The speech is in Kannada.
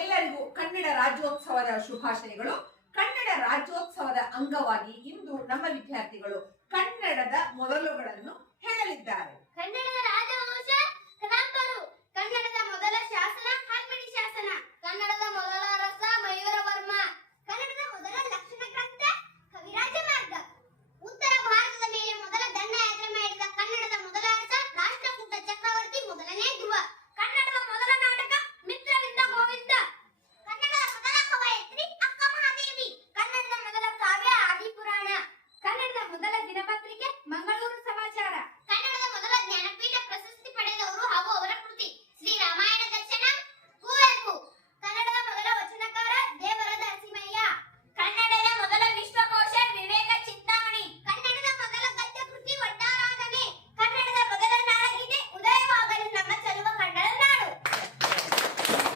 ಎಲ್ಲರಿಗೂ ಕನ್ನಡ ರಾಜ್ಯೋತ್ಸವದ ಶುಭಾಶಯಗಳು. ಕನ್ನಡ ರಾಜ್ಯೋತ್ಸವದ ಅಂಗವಾಗಿ ಇಂದು ನಮ್ಮ ವಿದ್ಯಾರ್ಥಿಗಳು ಕನ್ನಡದ ಮೊದಲುಗಳನ್ನು ಹೇಳಲಿದ್ದಾರೆ. ಕನ್ನಡದ ರಾಜ